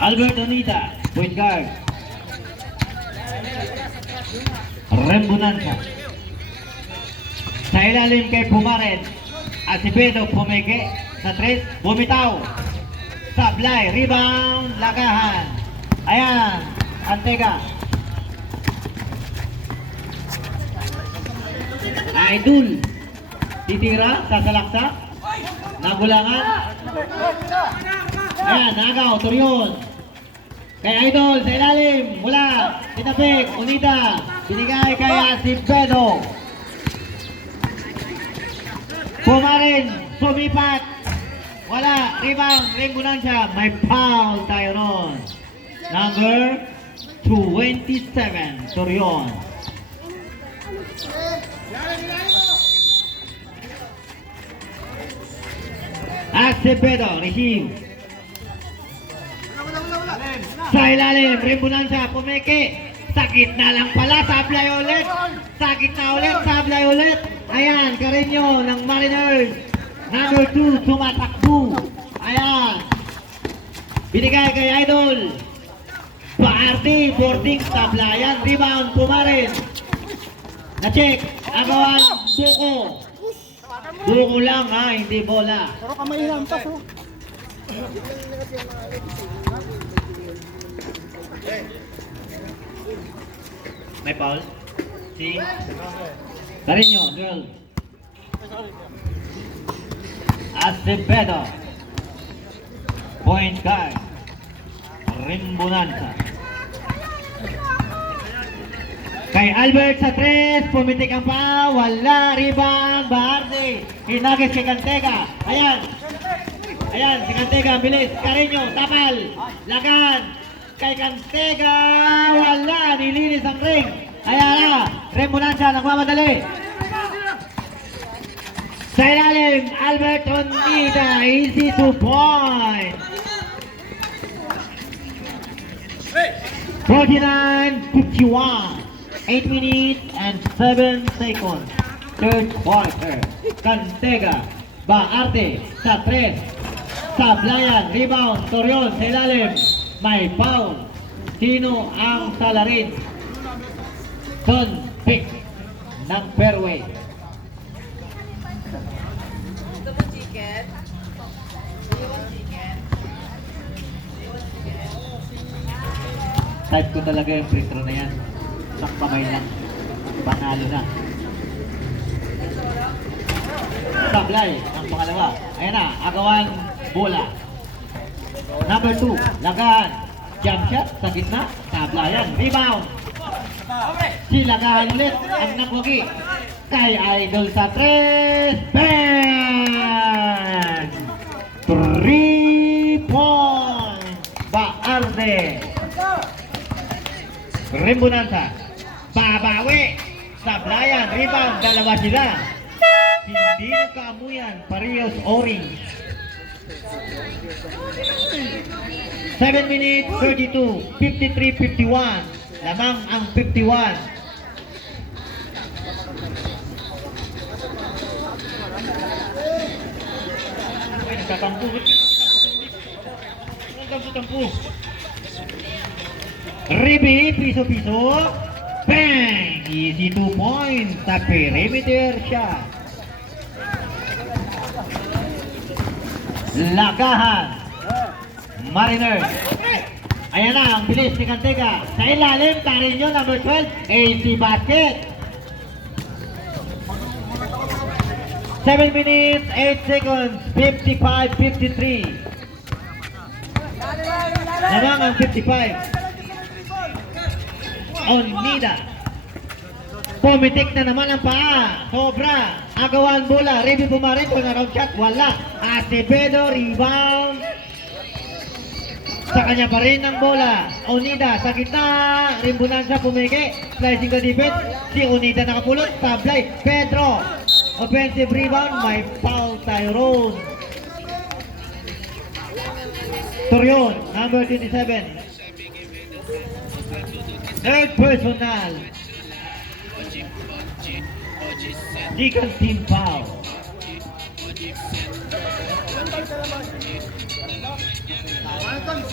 Albert Onita, point guard. Rembunanza. Sa ilalim kay Pumaren. Acevedo pumeke sa 3, bumitaw. Sablay, rebound, Lagahan. Ayan, Antega. Idol. Titira, sasalaksak. Nagulangan. Ayan, nagaw, Torion. Kay Idol, sa ilalim, mula, tinapik, Unida. Binigay kay Acevedo. Pumarin, sumipat. Wala, rebound, Rembunanza. May foul tayo ron. Number 27, Torion. Acevedo, receive. Sa ilalim, Rembunanza, pumeke. Sa gitna lang pala, sablay ulit. Sa gitna ulit, sablay ulit. Ayan, Carreño ng Mariners. Number 2, tumatakbo. Ayan. Binigay kay Idol. Paarte, boarding, sablayan, rebound, Pumarin. Na-check, agawan, buko. Buko lang ha, hindi bola. Pero kamay lang pas oh. May foul? Si Carreño, girl. Acevedo. Point guard. Rembunanza. Kay Albert sa 3, pumitik ang pa, wala, rebound, Baharde. Hinagis kay Cantega. Ayan. Ayan, si Cantega, bilis. Carreño, tapal. Lagan. Kay Cantega, wala, nilinis ang ring. Ayan na, Rembunanza, nagmamadali. Sa ilalim, Albert Onida, easy to point. 49-51. 8 minutes and 7 seconds. Third quarter. Cantega, Baarte, sa 3. Sablayan, rebound, Torion, sa ilalim. May foul. Sino ang salarin? Son pick ng fairway. Type ko talaga yung free throw na yan. Isang kamay lang. Panalo na. Sablay ang pangalawa. Ayan na, agawan, bola. Number 2, Lagan. Jump shot sa gitna. Sablayan, rebound. Si Lagahan ulit ang nakwagi. Kay Idol sa 3. Bang! 3 points. Baarde. Rembunanza. Babawi. Sablayan, rebound. Dalawa sila. Hindi nagkaamuyan. Parehas orange. 7 minutes 32. 53-51. Lamang ang 51. Ay, nagtatampo. Nagtampo. Ribi, piso-piso. Bang! Easy 2 points sa perimeter shot. Lagahan. Mariners. Ayan na, ang bilis ni Cantega. Sa ilalim, Carreño, number 12. AC basket. 7 minutes, 8 seconds. 55-53. Namang ang 55. Onida. Pumitik na naman ang paa. Sobra. Agawan bola. Ribi Pumarin. Kung na-round shot. Wala. Acevedo. Rebound. Sa kanya pa rin ang bola. Onida sa gitna. Rembunanza pumike. Slicing ka defense. Si Onida nakapulot. Tablay. Pedro. Offensive rebound. May foul tayo ron. Torion. Number 27. Third personal. Second team foul. Erling!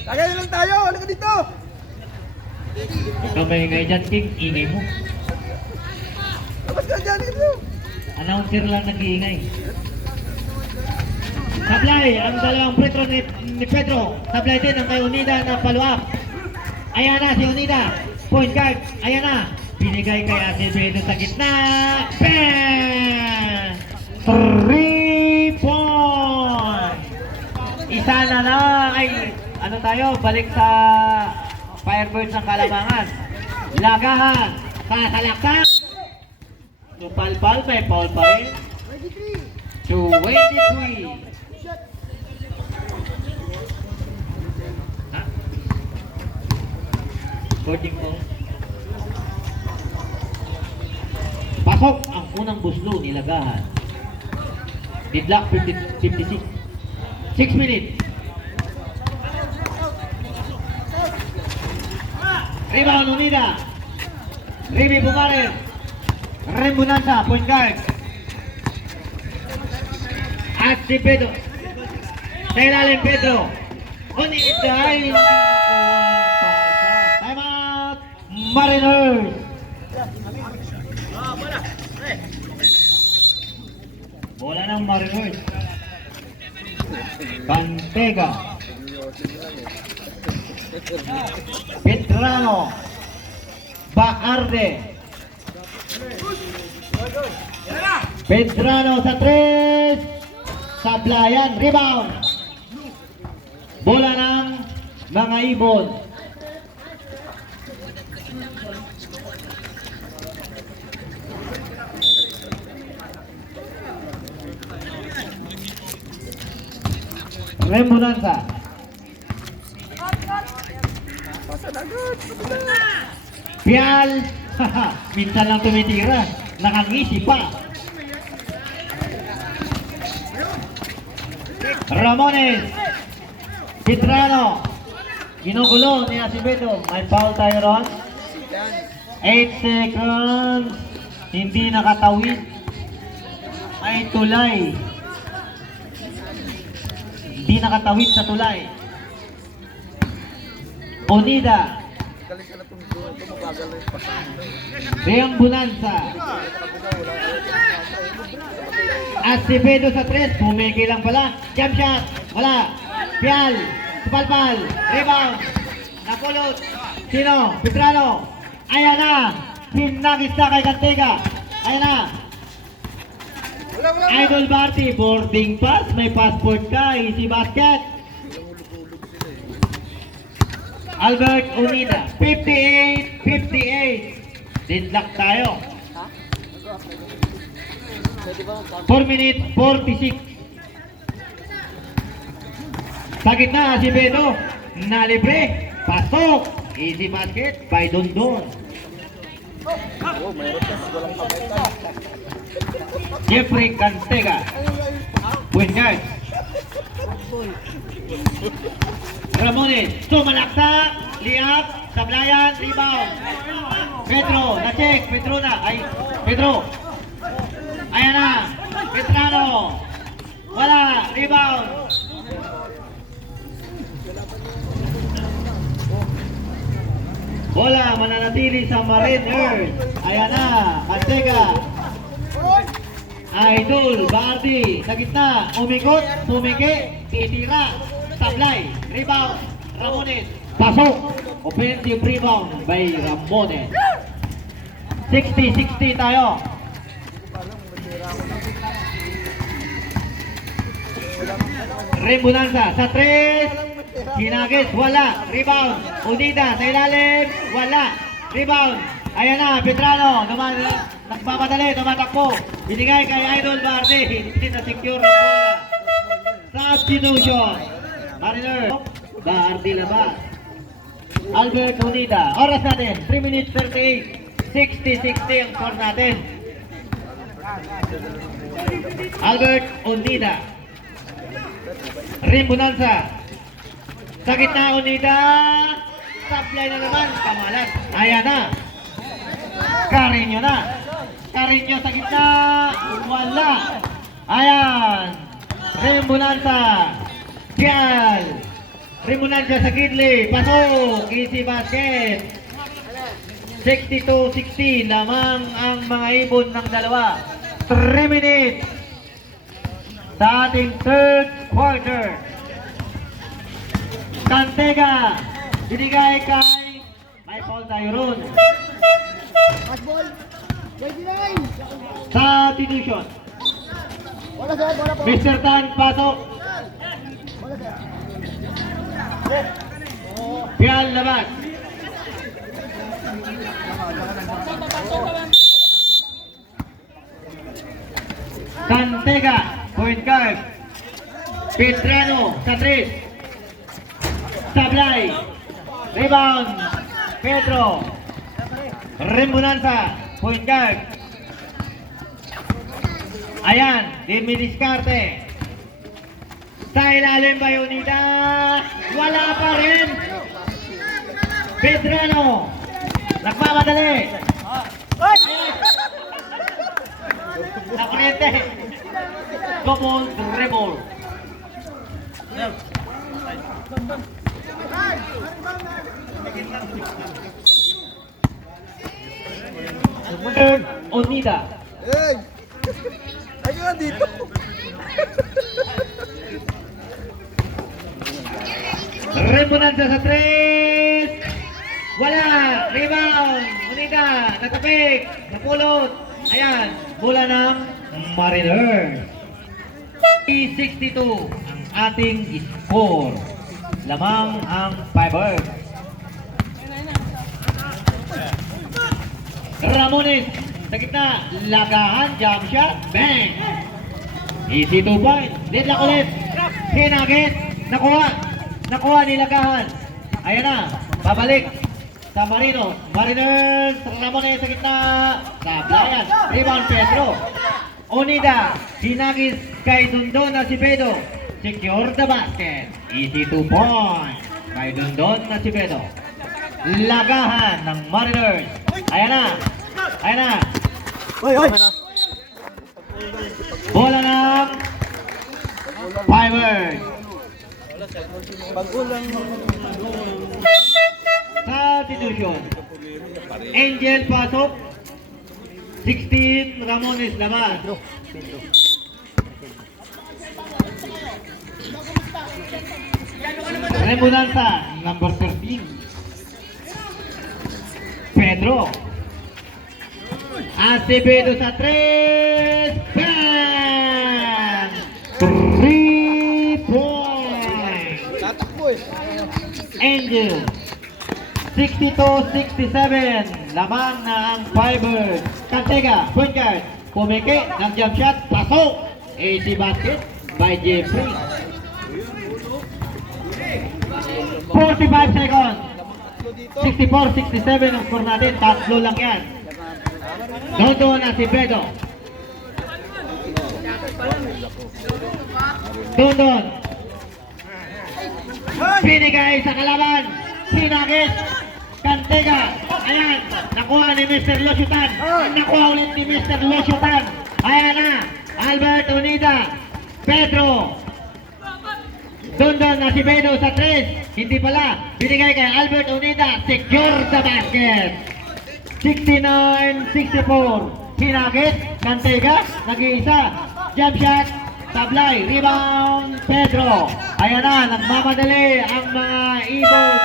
Tagay lang tayo! Ano ka dito? Ikaw maingay dyan, King. Ingay mo. Labas ka dyan! Ano? Announcer lang nag-iingay. Sablay, ang dalawang pretro ni Pedro. Sablay din ang kay Unida na follow-up. Ayan na si Unida. Point guard. Ayan na. Binigay kay Acevedo sa gitna. Bang! 3 points! Isa na lang. Ay, ano tayo? Balik sa Firebirds ng Kalamangan. Lagahan. Pasalaksak. Tupalpal, may foul pa rin. 23. Ha? Coaching mo. Pasok ang unang buslo ni Lagahan. Deadlock 56. 6 minutes. Rebound Unida. Ribi Bumarin. Rembunanza, point guard. At si Pedro. Sa ilalim Pedro. Unida ay time out. Mariners. Bola ng Mariners. Pantega. Petrano. Bacarde. Petrano sa 3. Sablayan. Rebound. Bola ng mga ibon. Rembunanza. Pial. Minsan lang tumitira. Nakangisi pa. Ramones. Petrano. Ginugulo ni Acevedo. May foul tayo ron. 8 seconds. Hindi nakatawid. Ay tulay. Hindi nakatawid sa tulay. Unida. Rembunanza. Acevedo sa 3. Pumiki lang pala. Jump shot. Wala. Pial. Tupalpal. Rebound. Napulot. Sino? Petrano. Ayan na. Hinagis na kay Cantega. Ayan na. Idol Barty. Boarding pass. May passport ka. Easy basket. Albert Unida. 58-58. Deadlock tayo. 4 minutes 46. Sa gitna si Beto. Nalibre. Pasok. Easy basket by Dondon. Jeffrey Cantega. Point guard. Ramones. Sumalaksa. Liap. Sablayan. Rebound. Pedro. Na-check. Pedro na. Ay. Pedro. Ayan na. Petrano. Wala. Rebound. Bola mananatili sa Mariners. Ayan na. Cantega. Idol. Bardi. Sa gitna. Umikot. Pumiki. Titira. Sablay. Rebound. Ramones. Pasok. Offensive rebound by Ramones. 60-60 tayo. Rembunanza sa 3. Hinagis, wala. Rebound. Unida sa ilalim, wala. Rebound. Ayan na, Petrano. Nagmamadali, tumatakbo. Binigay kay Idol Bardi. Hindi na secure ang bola. Substitution. Mariner. Bardi labas. Albert Unida. Oras natin, 3 minutes 38. 60-60 ang score natin. Albert Unida. Rembunanza. Sa gitna Unida. sablay na naman, kamalan. Ayan na. Carino na. Carino sa gitna. Wala. Ayan. Rembonanza. Pial. Rembonanza sa Kidley. Pasok. Easy basket. 62-60. Lamang ang mga ibon ng dalawa. 3 minutes. Sa ating third quarter. Tantega. Binigay kay may Paul Tyron. Fastball. 29. Substitution. Wala sir, wala po. Mr. Tan, pasok. Wala sir. Pial labas. Tantega, point guard. Pedrano sa 3. Sablay. Rebound. Pedro. Rembonanza, point guard. Ayan, dimidiskarte. Sa ilalim ba yun, Ida? Wala pa rin. Pedrano. Nagmamadali. Ayan. Sa kuryente. Double dribble. Third, Onida. Hey! Ay, ka dito. Rembonanza sa 3. Wala. Rebound. Onida. Natapik. Napulot. Ayan. Bola ng Mariners. 62 ang ating score. Lamang ang Firebird. Ramones sa gitna. Lagahan. Jump shot. Bang. Easy 2 point. Deadlock ulit. Hinagit. Nakuha. Nakuha ni Lagahan. Ayan na. Babalik sa Marino. Mariners. Ramones sa gitna. Sablayan. Rebound Pedro. Onida. Hinagis kay Dundon na si Pedro. Secure the basket. Easy 2 point. Kay Dundon na si Pedro. Lagahan ng Mariners. Ayan na. Ayan na. Hoy, hoy! Bola ng Firebird. Pag-ulang. Substitution. Angel pasok. 16 Ramones labas. Rembonanza number 13. Pedro. Acevedo sa 3. Bang! 3 points. Tatakbo eh. Angel. 62-67. Lamang na ang Firebird. Tantega, point guard. Pumeke ng jump shot. Pasok. Easy basket by Jeffrey. 45 seconds. 64-67 ang score natin. Tatlo lang yan. Doon na si Pedro. Doon. Binigay sa kalaban. Sinagit. Tantega. Ayan. Nakuha ni Mr. Losyutan. Nakuha ulit ni Mr. Losyutan. Ayan na. Albert Unida. Pedro. Doon na si Pedro sa 3. Hindi pala. Binigay kay Albert Unida. Secure the basket. 69-64. Hinagit. Tantega. Nag-iisa. Jump shot. Sablay. Rebound. Pedro. Ayan na. Nagmamadali ang mga ibon.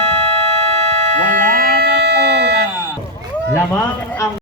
Wala nang oras. Lamang ang